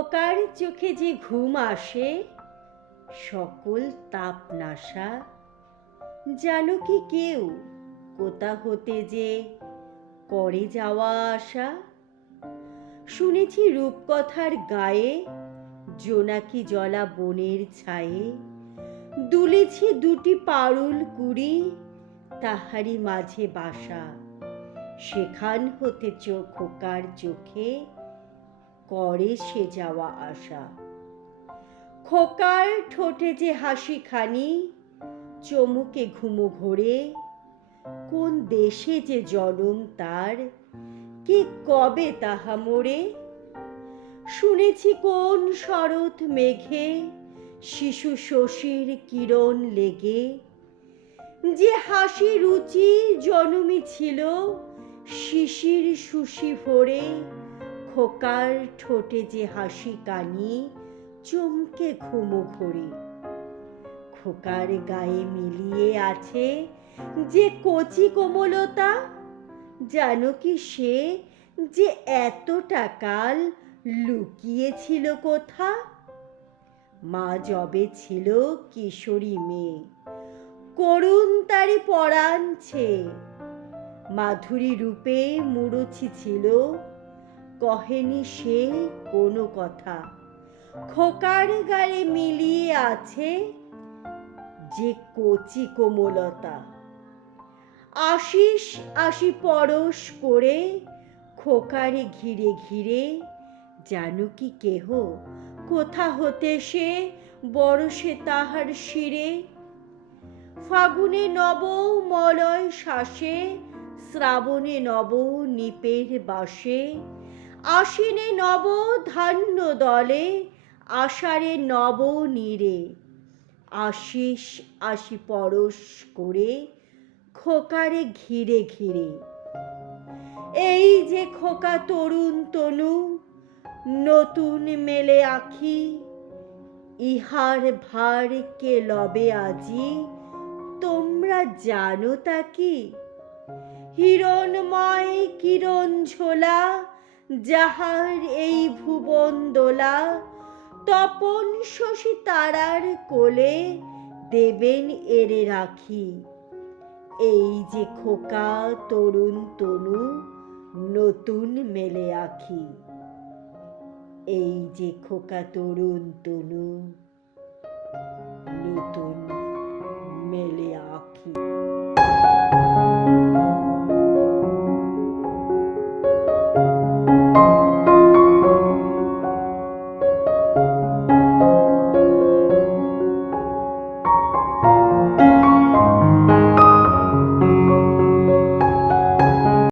খোকার চোখে যে ঘুম আসে, সকল তাপ নাশা। জানো কি কেউ কোথা হতে যে করে যাওয়া আসা? শুনেছি রূপকথার গায়ে, জোনাকি জলা বনের ছায়ে দুলেছে দুটি পারুল কুড়ি, তাহারি মাঝে বাসা। সেখান হতে খোকার চোখে করে সে যাওয়া আসা। খোকার ঠোঁটে যে হাসি খানি, চমুকে ঘুমো ঘোরে। কোন দেশে যে জনম তার, কে কবে তাহা মোরে? শুনেছি কোন শরৎ মেঘে শিশু শশীর কিরণ লেগে, যে হাসি রুচি জনমি ছিল শিশির সুশি ভরে। খোকার ঠোঁটে যে হাসি কানি, চমকে ঘুমো ঘোরে। খোকার গায়ে মিলিয়ে আছে যে কচি কোমলতা, জানো কি সে যে এতটা কাল লুকিয়েছিল কোথা? মা যবে ছিল কিশোরী মেয়ে, করুণ তারি পরাঞ্ছে, মাধুরী রূপে মুরুচি ছিল, কহেনি সে কোনো কথা। খোকার গায়ে মিলিয়ে আছে যে কচি কোমলতা। আশিস আসি পরশ করে খোকারে ঘিরে ঘিরে, জানো কি কেহ কোথা হতে সে বরষে তাহার শিরে? ফাগুনে নব মলয় শ্বাসে, শ্রাবণে নব নিপের বাসে, আশ্বিনে নব ধান্য দলে, আষাঢ়ে নব নীরে। আশিস আসি পরশ করে খোকারে ঘিরে ঘিরে। এই যে খোকা তরুণ তনু, নতুন মেলে আখি, ইহার ভার কে লবে আজি, তোমরা জানো তা কি? হিরণময় কিরণ ঝোলা, যাহার এই ভুবন দোলা, তপন শশী তারার কোলে দেবেন এরে রাখি। এই যে খোকা তরুণ তনু, নতুন মেলে আখি। এই যে খোকা তরুণ তনু, নতুন মেলে আখি।